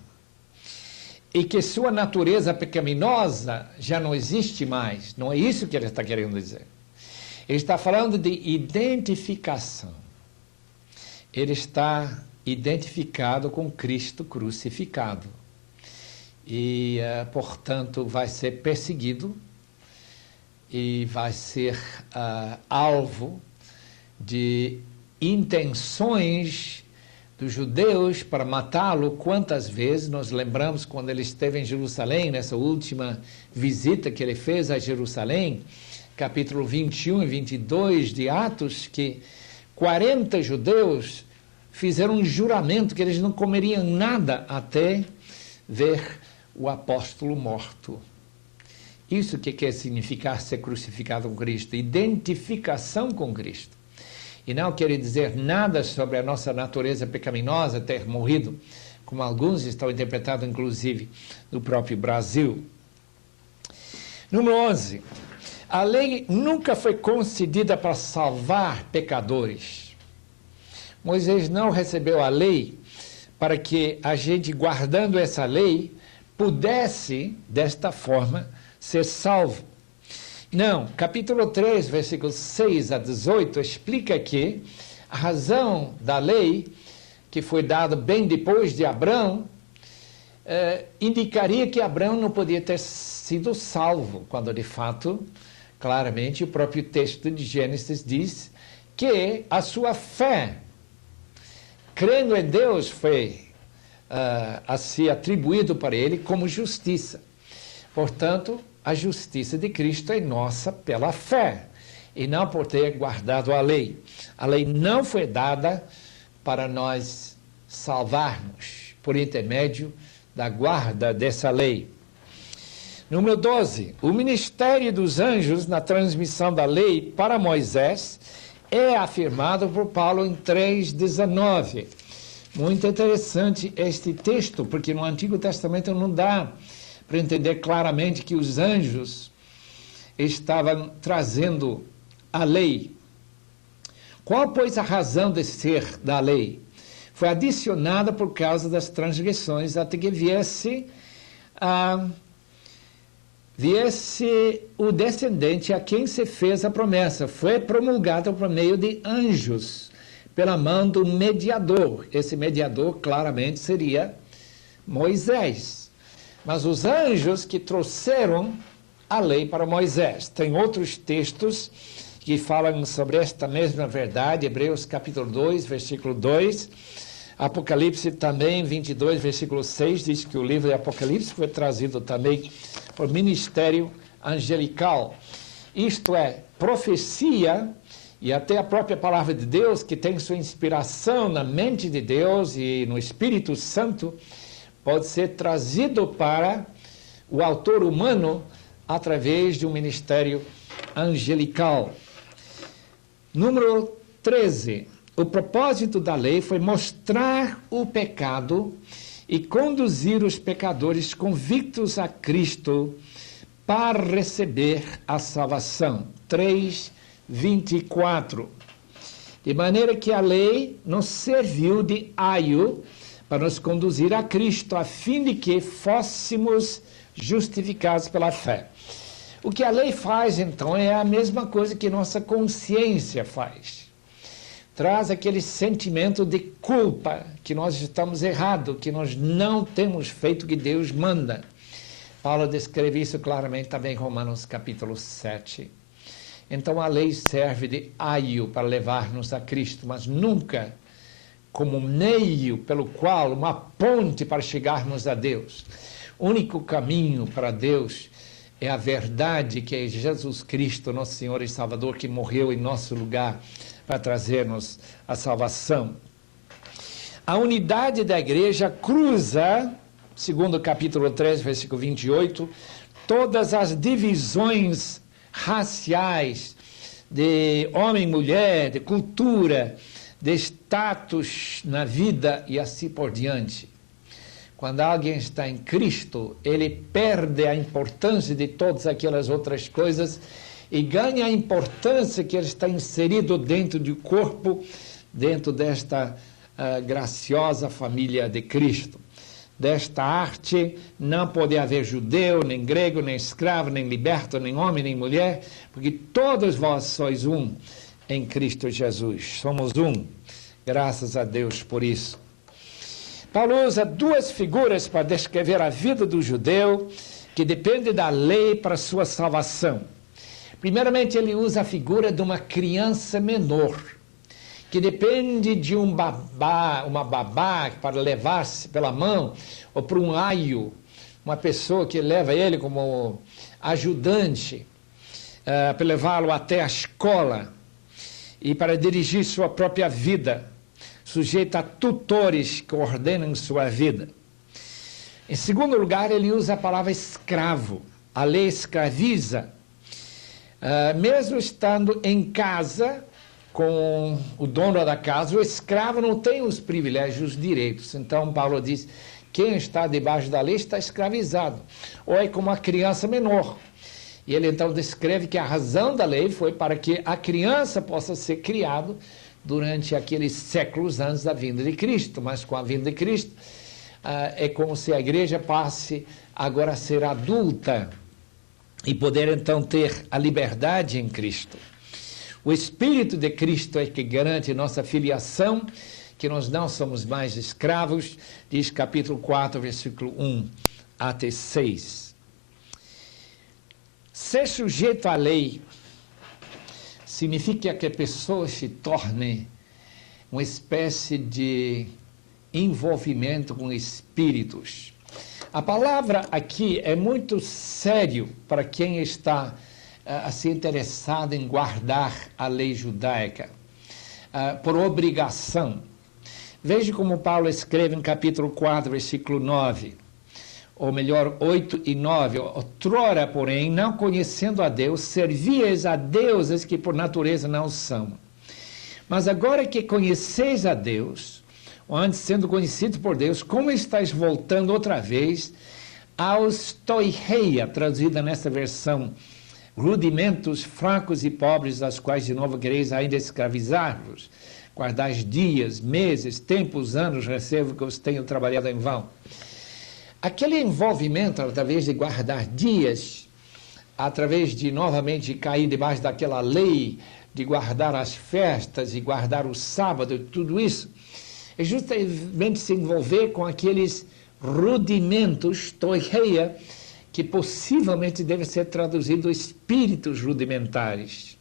E que sua natureza pecaminosa já não existe mais. Não é isso que ele está querendo dizer. Ele está falando de identificação. Ele está identificado com Cristo crucificado. E, portanto, vai ser perseguido e vai ser alvo de intenções dos judeus para matá-lo. Quantas vezes nós lembramos quando ele esteve em Jerusalém, nessa última visita que ele fez a Jerusalém, capítulo 21 e 22 de Atos, que 40 judeus fizeram um juramento que eles não comeriam nada até ver o apóstolo morto. Isso que quer significar ser crucificado com Cristo, identificação com Cristo. E não quer dizer nada sobre a nossa natureza pecaminosa ter morrido, como alguns estão interpretando, inclusive, no próprio Brasil. Número 11. A lei nunca foi concedida para salvar pecadores. Moisés não recebeu a lei para que a gente, guardando essa lei, pudesse, desta forma, ser salvo. Não, capítulo 3, versículos 6 a 18, explica que a razão da lei, que foi dada bem depois de Abraão, indicaria que Abraão não podia ter sido salvo, quando de fato, claramente, o próprio texto de Gênesis diz que a sua fé, crendo em Deus, foi a ser atribuído para ele como justiça. Portanto, a justiça de Cristo é nossa pela fé, e não por ter guardado a lei. A lei não foi dada para nós salvarmos por intermédio da guarda dessa lei. Número 12. O ministério dos anjos na transmissão da lei para Moisés é afirmado por Paulo em 3,19. Muito interessante este texto, porque no Antigo Testamento não dá para entender claramente que os anjos estavam trazendo a lei. Qual, pois, a razão de ser da lei? Foi adicionada por causa das transgressões, até que viesse o descendente a quem se fez a promessa. Foi promulgada por meio de anjos, pela mão do mediador. Esse mediador claramente seria Moisés. Mas os anjos que trouxeram a lei para Moisés. Tem outros textos que falam sobre esta mesma verdade. Hebreus capítulo 2, versículo 2. Apocalipse também, 22, versículo 6, diz que o livro de Apocalipse foi trazido também por ministério angelical. Isto é, profecia, e até a própria palavra de Deus, que tem sua inspiração na mente de Deus e no Espírito Santo, pode ser trazido para o autor humano através de um ministério angelical. Número 13. O propósito da lei foi mostrar o pecado e conduzir os pecadores convictos a Cristo para receber a salvação. 3:24. De maneira que a lei nos serviu de aio para nos conduzir a Cristo, a fim de que fôssemos justificados pela fé. O que a lei faz, então, é a mesma coisa que nossa consciência faz. Traz aquele sentimento de culpa, que nós estamos errados, que nós não temos feito o que Deus manda. Paulo descreve isso claramente também em Romanos capítulo 7. Então a lei serve de aio para levar-nos a Cristo, mas nunca como meio pelo qual, uma ponte para chegarmos a Deus. O único caminho para Deus é a verdade, que é Jesus Cristo, nosso Senhor e Salvador, que morreu em nosso lugar para trazer-nos a salvação. A unidade da igreja cruza, segundo o capítulo 3, versículo 28, todas as divisões raciais, de homem e mulher, de cultura, de status na vida e assim por diante. Quando alguém está em Cristo, ele perde a importância de todas aquelas outras coisas e ganha a importância que ele está inserido dentro do corpo, dentro desta graciosa família de Cristo. Desta arte não pode haver judeu, nem grego, nem escravo, nem liberto, nem homem, nem mulher, porque todos vós sois um em Cristo Jesus. Somos um, graças a Deus por isso. Paulo usa duas figuras para descrever a vida do judeu, que depende da lei para sua salvação. Primeiramente, ele usa a figura de uma criança menor, que depende de um babá, uma babá para levar-se pela mão, ou por um aio, uma pessoa que leva ele como ajudante, para levá-lo até a escola e para dirigir sua própria vida, sujeito a tutores que ordenam sua vida. Em segundo lugar, ele usa a palavra escravo. A lei escraviza. Mesmo estando em casa com o dono da casa, o escravo não tem os privilégios, os direitos. Então, Paulo diz, quem está debaixo da lei está escravizado. Ou é como a criança menor. E ele então descreve que a razão da lei foi para que a criança possa ser criada durante aqueles séculos antes da vinda de Cristo. Mas com a vinda de Cristo, é como se a igreja passe agora a ser adulta e poder então ter a liberdade em Cristo. O Espírito de Cristo é que garante nossa filiação, que nós não somos mais escravos, diz capítulo 4, versículo 1 até 6. Ser sujeito à lei significa que a pessoa se torne uma espécie de envolvimento com espíritos. A palavra aqui é muito sério para quem está assim interessado em guardar a lei judaica, por obrigação. Veja como Paulo escreve em capítulo 4, versículo 9, ou melhor, 8 e 9. Outrora, porém, não conhecendo a Deus, servias a deuses que por natureza não são. Mas agora que conheceis a Deus, ou antes sendo conhecido por Deus, como estáis voltando outra vez aos toiheia, traduzida nessa versão, rudimentos fracos e pobres, das quais de novo quereis ainda escravizar-vos. Guardais dias, meses, tempos, anos, recebo que os tenho trabalhado em vão. Aquele envolvimento, através de guardar dias, através de novamente cair debaixo daquela lei, de guardar as festas e guardar o sábado, tudo isso, é justamente se envolver com aqueles rudimentos, toiheia, que possivelmente deve ser traduzido espíritos rudimentares.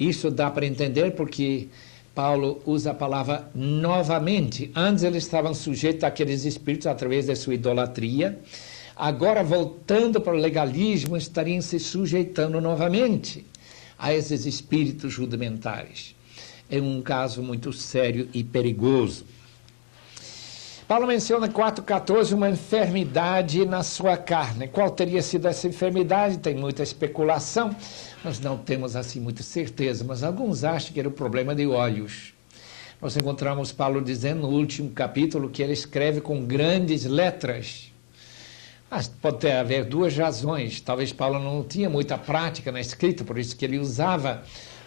Isso dá para entender porque Paulo usa a palavra novamente. Antes eles estavam sujeitos àqueles espíritos através da sua idolatria. Agora, voltando para o legalismo, estariam se sujeitando novamente a esses espíritos rudimentares. É um caso muito sério e perigoso. Paulo menciona 4,14 uma enfermidade na sua carne. Qual teria sido essa enfermidade? Tem muita especulação. Nós não temos assim muita certeza, mas alguns acham que era o problema de olhos. Nós encontramos Paulo dizendo no último capítulo que ele escreve com grandes letras, Mas pode haver duas razões. Talvez Paulo não tinha muita prática na escrita, por isso que ele usava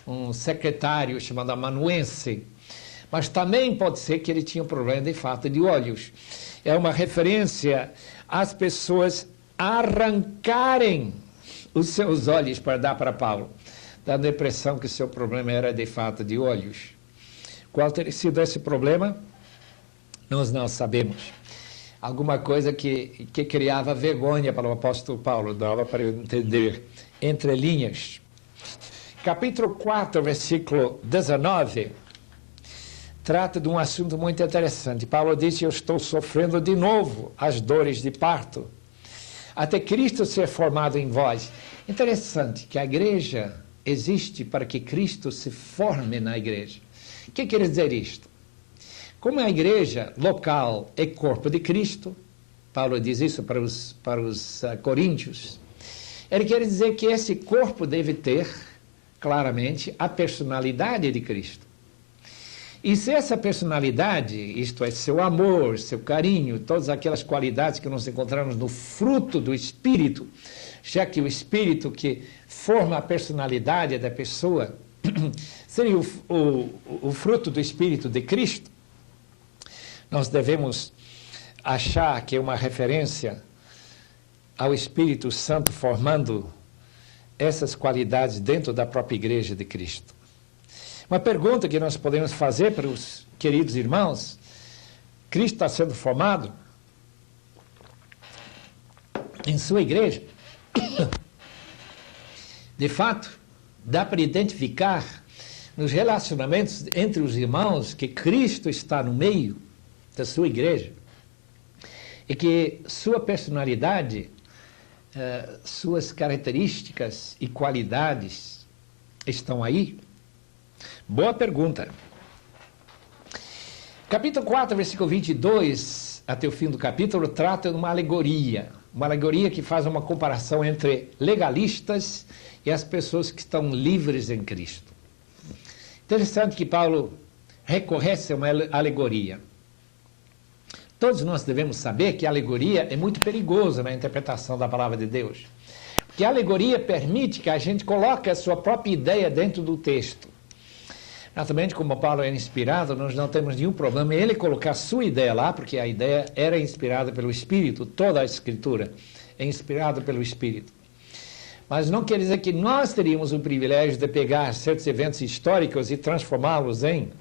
um secretário chamado amanuense. Mas também pode ser que ele tinha um problema de falta de olhos. É uma referência às pessoas arrancarem os seus olhos para dar para Paulo, dando a impressão que o seu problema era de falta de olhos. Qual teria sido esse problema? Nós não sabemos. Alguma coisa que criava vergonha para o apóstolo Paulo, dava para eu entender entre linhas. Capítulo 4, versículo 19, trata de um assunto muito interessante. Paulo diz: eu estou sofrendo de novo as dores de parto, até Cristo ser formado em vós. Interessante que a igreja existe para que Cristo se forme na igreja. O que quer dizer isto? Como a igreja local é corpo de Cristo, Paulo diz isso para os coríntios, ele quer dizer que esse corpo deve ter, claramente, a personalidade de Cristo. E se essa personalidade, isto é, seu amor, seu carinho, todas aquelas qualidades que nós encontramos no fruto do Espírito, já que o Espírito que forma a personalidade da pessoa seria o fruto do Espírito de Cristo, nós devemos achar que é uma referência ao Espírito Santo formando essas qualidades dentro da própria igreja de Cristo. Uma pergunta que nós podemos fazer para os queridos irmãos: Cristo está sendo formado em sua igreja? De fato, dá para identificar nos relacionamentos entre os irmãos que Cristo está no meio da sua igreja e que sua personalidade, suas características e qualidades estão aí? Boa pergunta. Capítulo 4, versículo 22, até o fim do capítulo, trata de uma alegoria que faz uma comparação entre legalistas e as pessoas que estão livres em Cristo. Interessante que Paulo recorresse a uma alegoria. Todos nós devemos saber que a alegoria é muito perigosa na interpretação da palavra de Deus. Porque a alegoria permite que a gente coloque a sua própria ideia dentro do texto. Naturalmente, como Paulo era inspirado, nós não temos nenhum problema em ele colocar a sua ideia lá, porque a ideia era inspirada pelo Espírito, toda a Escritura é inspirada pelo Espírito. Mas não quer dizer que nós teríamos o privilégio de pegar certos eventos históricos e transformá-los em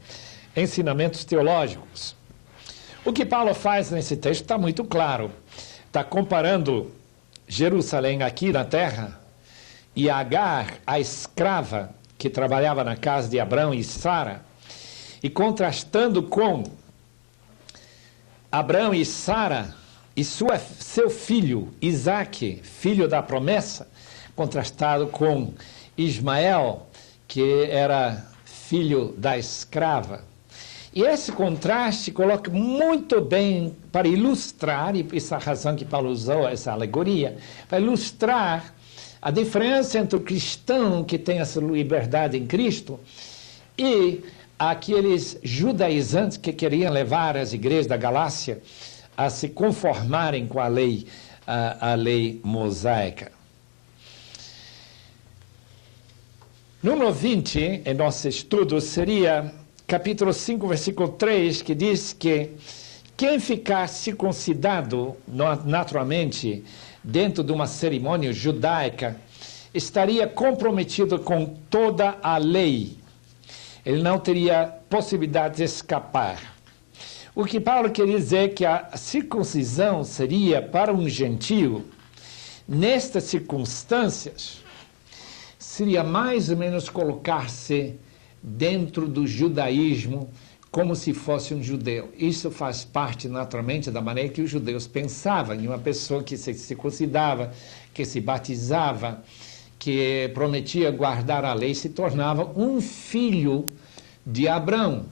ensinamentos teológicos. O que Paulo faz nesse texto está muito claro. Está comparando Jerusalém aqui na terra e Agar, a escrava que trabalhava na casa de Abrão e Sara, e contrastando com Abrão e Sara e seu filho Isaque, filho da promessa, contrastado com Ismael, que era filho da escrava. E esse contraste coloca muito bem para ilustrar, e essa razão que Paulo usou essa alegoria, para ilustrar a diferença entre o cristão que tem essa liberdade em Cristo e aqueles judaizantes que queriam levar as igrejas da Galácia a se conformarem com a lei mosaica. Número 20, em nosso estudo, seria capítulo 5, versículo 3, que diz que quem ficar circuncidado naturalmente dentro de uma cerimônia judaica estaria comprometido com toda a lei. Ele não teria possibilidade de escapar. O que Paulo quer dizer é que a circuncisão seria para um gentio, nestas circunstâncias, seria mais ou menos colocar-se dentro do judaísmo como se fosse um judeu. Isso faz parte, naturalmente, da maneira que os judeus pensavam em uma pessoa que se circuncidava, que se batizava, que prometia guardar a lei, se tornava um filho de Abrão.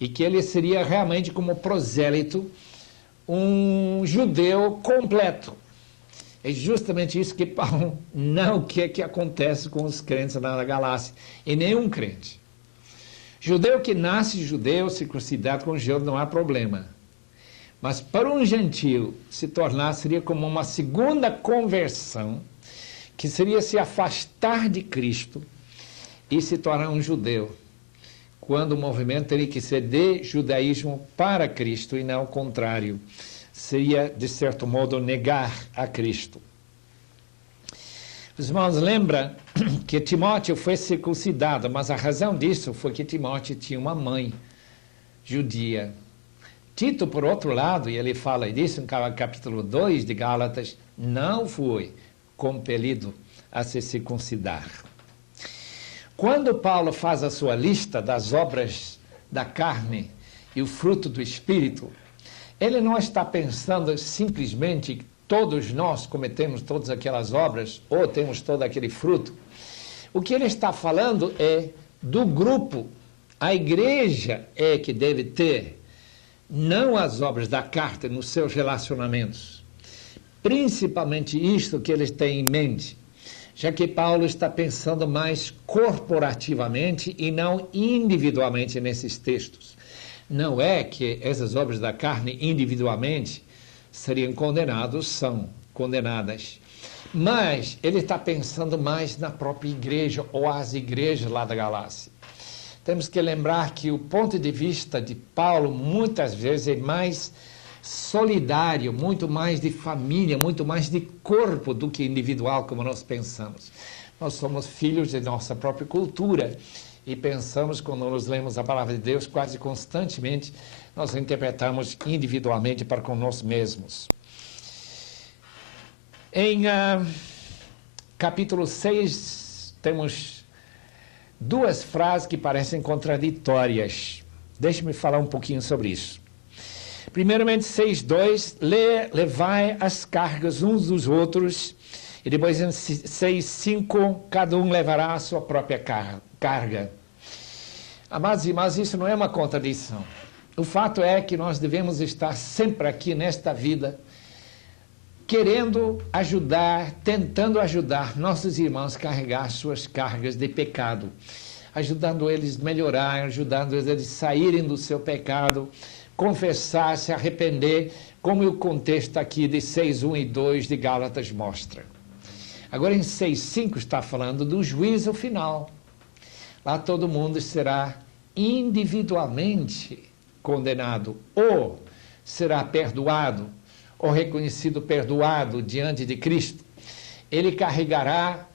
E que ele seria realmente como prosélito, um judeu completo. É justamente isso que Paulo não quer que aconteça com os crentes lá na Galácia, e nenhum crente. Judeu que nasce judeu, circuncidado com judeu, não há problema. Mas para um gentio se tornar seria como uma segunda conversão, que seria se afastar de Cristo e se tornar um judeu, quando o movimento teria que ser de judaísmo para Cristo e não o contrário. Seria, de certo modo, negar a Cristo. Os irmãos lembram que Timóteo foi circuncidado, mas a razão disso foi que Timóteo tinha uma mãe judia. Tito, por outro lado, e ele fala disso no capítulo 2 de Gálatas, não foi compelido a se circuncidar. Quando Paulo faz a sua lista das obras da carne e o fruto do Espírito, ele não está pensando simplesmente que todos nós cometemos todas aquelas obras ou temos todo aquele fruto. O que ele está falando é do grupo. A igreja é que deve ter, não as obras da carta nos seus relacionamentos. Principalmente isto que eles têm em mente, já que Paulo está pensando mais corporativamente e não individualmente nesses textos. Não é que essas obras da carne individualmente seriam condenadas, são condenadas. Mas ele está pensando mais na própria igreja ou as igrejas lá da Galácia. Temos que lembrar que o ponto de vista de Paulo muitas vezes é mais solidário, muito mais de família, muito mais de corpo do que individual, como nós pensamos. Nós somos filhos de nossa própria cultura e pensamos, quando nós lemos a palavra de Deus, quase constantemente, nós interpretamos individualmente para com nós mesmos. Em capítulo 6, temos duas frases que parecem contraditórias. Deixe-me falar um pouquinho sobre isso. Primeiramente, 6:2, levai as cargas uns dos outros, e depois em 6:5, cada um levará a sua própria carga. Amados irmãos, isso não é uma contradição. O fato é que nós devemos estar sempre aqui nesta vida, querendo ajudar, tentando ajudar nossos irmãos a carregar suas cargas de pecado, ajudando eles a melhorar, ajudando eles a saírem do seu pecado, confessar, se arrepender, como o contexto aqui de 6:1 e 2 de Gálatas mostra. Agora em 6:5 está falando do juízo final. Lá todo mundo será individualmente condenado, ou será perdoado, ou reconhecido perdoado diante de Cristo. Ele carregará,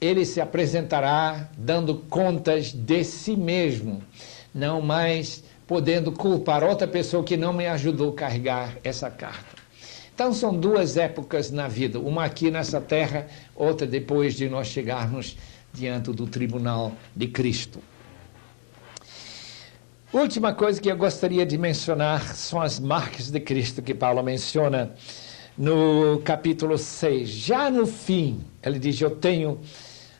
ele se apresentará dando contas de si mesmo, não mais podendo culpar outra pessoa que não me ajudou a carregar essa carta. Então são duas épocas na vida, uma aqui nessa terra, outra depois de nós chegarmos diante do tribunal de Cristo. Última coisa que eu gostaria de mencionar são as marcas de Cristo que Paulo menciona no capítulo 6. Já no fim, ele diz, eu tenho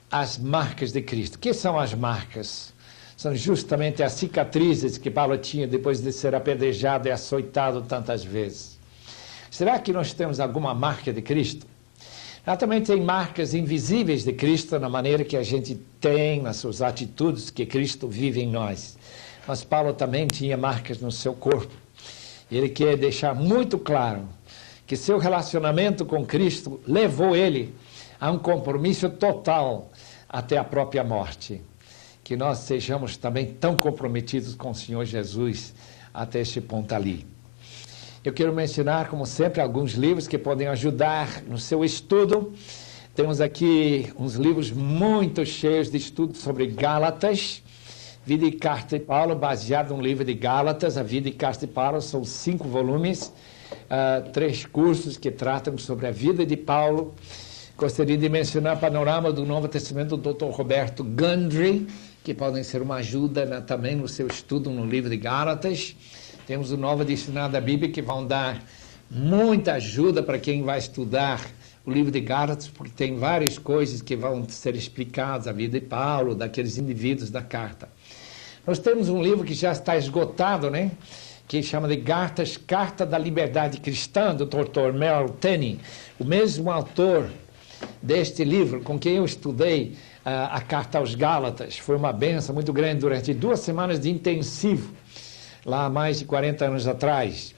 as marcas de Cristo. O que são as marcas? São justamente as cicatrizes que Paulo tinha depois de ser apedrejado e açoitado tantas vezes. Será que nós temos alguma marca de Cristo? Ela também tem marcas invisíveis de Cristo na maneira que a gente tem, nas suas atitudes que Cristo vive em nós. Mas Paulo também tinha marcas no seu corpo. E ele quer deixar muito claro que seu relacionamento com Cristo levou ele a um compromisso total até a própria morte. Que nós sejamos também tão comprometidos com o Senhor Jesus até este ponto ali. Eu quero mencionar, como sempre, alguns livros que podem ajudar no seu estudo. Temos aqui uns livros muito cheios de estudos sobre Gálatas. Vida e Carta de Paulo, baseado no livro de Gálatas. A Vida e Carta de Paulo são 5 volumes, 3 cursos que tratam sobre a vida de Paulo. Gostaria de mencionar o Panorama do Novo Testamento do Dr. Roberto Gundry, que podem ser uma ajuda também no seu estudo no livro de Gálatas. Temos o Novo Dicionário da Bíblia, que vão dar muita ajuda para quem vai estudar o livro de Gálatas, porque tem várias coisas que vão ser explicadas, a vida de Paulo, daqueles indivíduos da carta. Nós temos um livro que já está esgotado, né? Que chama de Gálatas, Carta da Liberdade Cristã, do Dr. Merrill Tenney, o mesmo autor deste livro, com quem eu estudei a Carta aos Gálatas. Foi uma benção muito grande durante 2 semanas de intensivo, lá há mais de 40 anos atrás.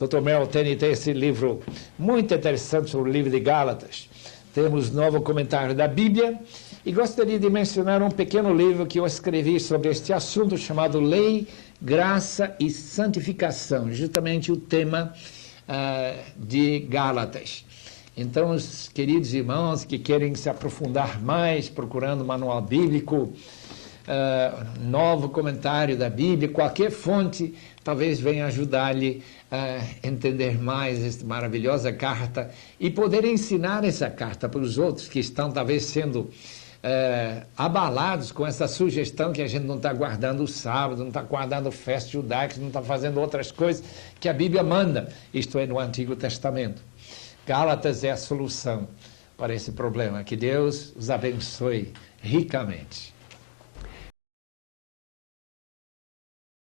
Dr. Merrill Tenney tem esse livro muito interessante sobre o livro de Gálatas. Temos novo comentário da Bíblia. E gostaria de mencionar um pequeno livro que eu escrevi sobre este assunto, chamado Lei, Graça e Santificação, justamente o tema de Gálatas. Então, os queridos irmãos que querem se aprofundar mais, procurando manual bíblico, novo comentário da Bíblia, qualquer fonte, talvez venha ajudar-lhe a entender mais esta maravilhosa carta e poder ensinar essa carta para os outros que estão talvez sendo abalados com essa sugestão que a gente não está guardando o sábado, não está guardando festas judaicas, não está fazendo outras coisas que a Bíblia manda, isto é, no Antigo Testamento. Gálatas é a solução para esse problema. Que Deus os abençoe ricamente.